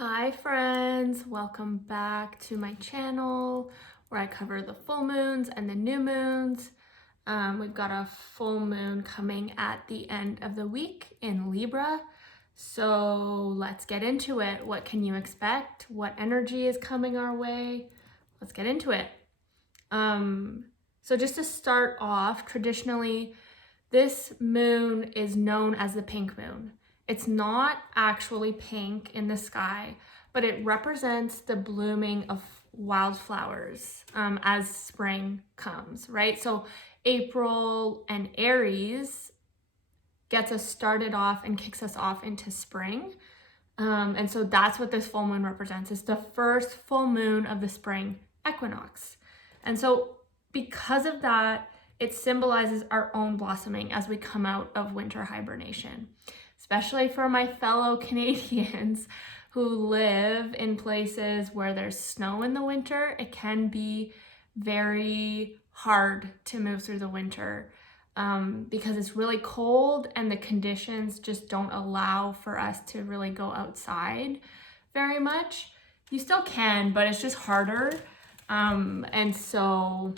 Hi friends, welcome back to my channel where I cover the full moons and the new moons. We've got a full moon coming at the end of the week in Libra. So let's get into it. What can you expect? What energy is coming our way? Let's get into it. So just to start off, traditionally, this moon is known as the pink moon. It's not actually pink in the sky, but it represents the blooming of wildflowers as spring comes, right? So April and Aries gets us started off and kicks us off into spring. And so that's what this full moon represents. It's the first full moon of the spring equinox. And so because of that, it symbolizes our own blossoming as we come out of winter hibernation, especially for my fellow Canadians who live in places where there's snow in the winter. It can be very hard to move through the winter because it's really cold and the conditions just don't allow for us to really go outside very much. You still can, but it's just harder. And so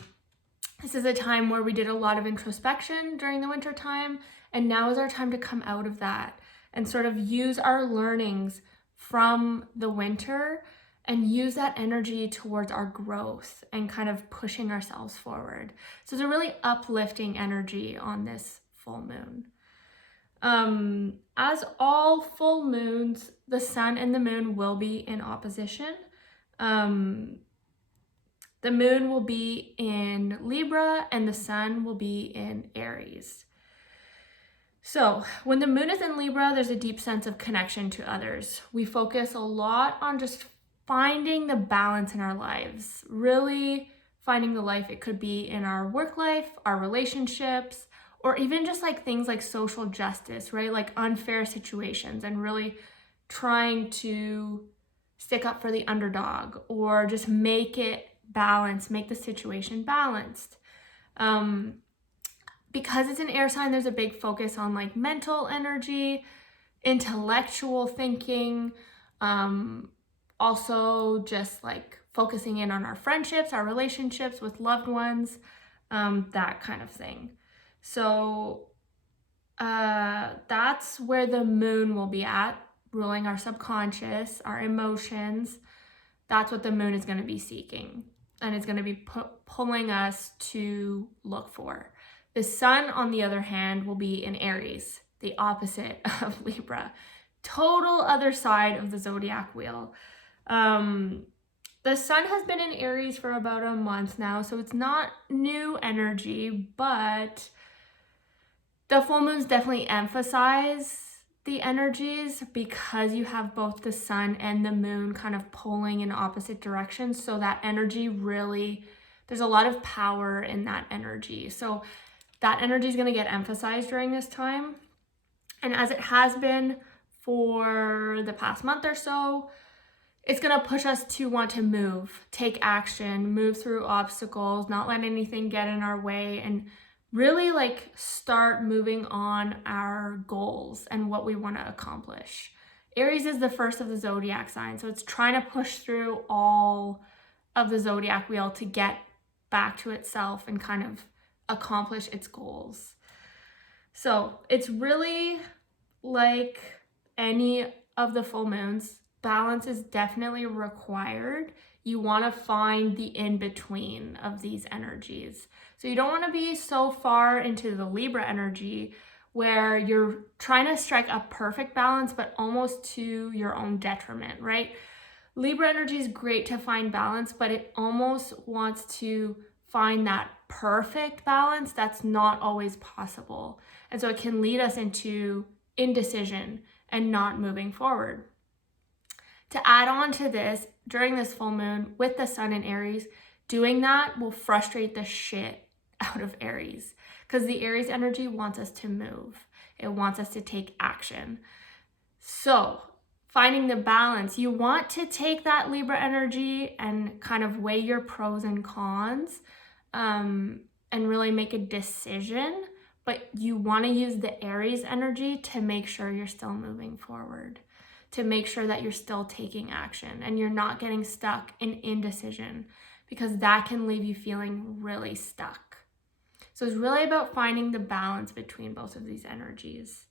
this is a time where we did a lot of introspection during the winter time, and now is our time to come out of that and sort of use our learnings from the winter and use that energy towards our growth and kind of pushing ourselves forward. So it's a really uplifting energy on this full moon. As all full moons, the sun and the moon will be in opposition. The moon will be in Libra and the sun will be in Aries. So when the moon is in Libra, there's a deep sense of connection to others. We focus a lot on just finding the balance in our lives, really finding the life. It could be in our work life, our relationships, or even just like things like social justice, right? Like unfair situations and really trying to stick up for the underdog or just make it balanced, make the situation balanced. Because it's an air sign, there's a big focus on like mental energy, intellectual thinking, also just like focusing in on our friendships, our relationships with loved ones, that kind of thing. So that's where the moon will be at, ruling our subconscious, our emotions. That's what the moon is going to be seeking, and it's going to be pulling us to look for. The sun, on the other hand, will be in Aries, the opposite of Libra. Total other side of the zodiac wheel. The sun has been in Aries for about a month now, so it's not new energy, but the full moons definitely emphasize the energies because you have both the sun and the moon kind of pulling in opposite directions. So that energy really, there's a lot of power in that energy. So that energy is going to get emphasized during this time. And as it has been for the past month or so, it's going to push us to want to move, take action, move through obstacles, not let anything get in our way, and really like start moving on our goals and what we want to accomplish. Aries is the first of the zodiac signs, so it's trying to push through all of the zodiac wheel to get back to itself and kind of accomplish its goals. So it's really like any of the full moons, balance is definitely required. You want to find the in-between of these energies. So you don't want to be so far into the Libra energy where you're trying to strike a perfect balance, but almost to your own detriment, right? Libra energy is great to find balance, but it almost wants to find that perfect balance that's not always possible. And so it can lead us into indecision and not moving forward. To add on to this, during this full moon with the sun in Aries, doing that will frustrate the shit out of Aries because the Aries energy wants us to move. It wants us to take action. So finding the balance, you want to take that Libra energy and kind of weigh your pros and cons and really make a decision, but you want to use the Aries energy to make sure you're still moving forward. to make sure that you're still taking action and you're not getting stuck in indecision, because that can leave you feeling really stuck. So it's really about finding the balance between both of these energies.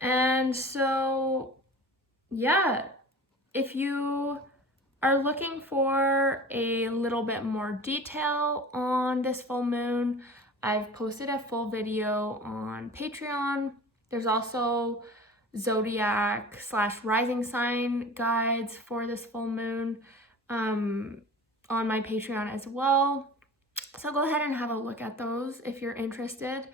And so, yeah, if you are looking for a little bit more detail on this full moon, I've posted a full video on Patreon. There's also zodiac / rising sign guides for this full moon on my Patreon as well. So go ahead and have a look at those if you're interested.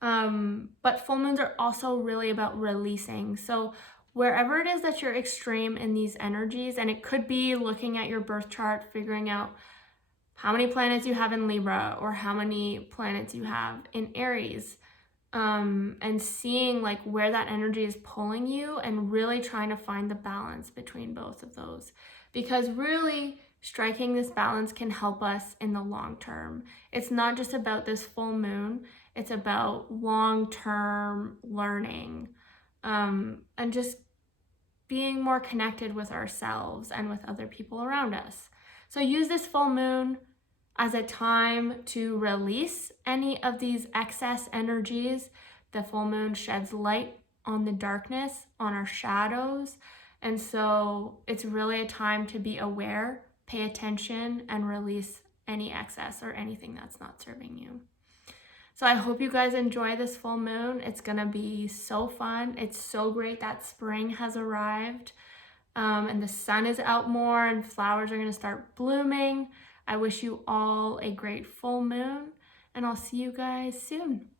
But full moons are also really about releasing. So wherever it is that you're extreme in these energies, and it could be looking at your birth chart, figuring out how many planets you have in Libra or how many planets you have in Aries, and seeing like where that energy is pulling you and really trying to find the balance between both of those. Because really striking this balance can help us in the long term. It's not just about this full moon, it's about long-term learning, and just being more connected with ourselves and with other people around us. So use this full moon as a time to release any of these excess energies. The full moon sheds light on the darkness, on our shadows. And so it's really a time to be aware, pay attention, and release any excess or anything that's not serving you. So I hope you guys enjoy this full moon. It's gonna be so fun. It's so great that spring has arrived, and the sun is out more and flowers are gonna start blooming. I wish you all a great full moon, and I'll see you guys soon.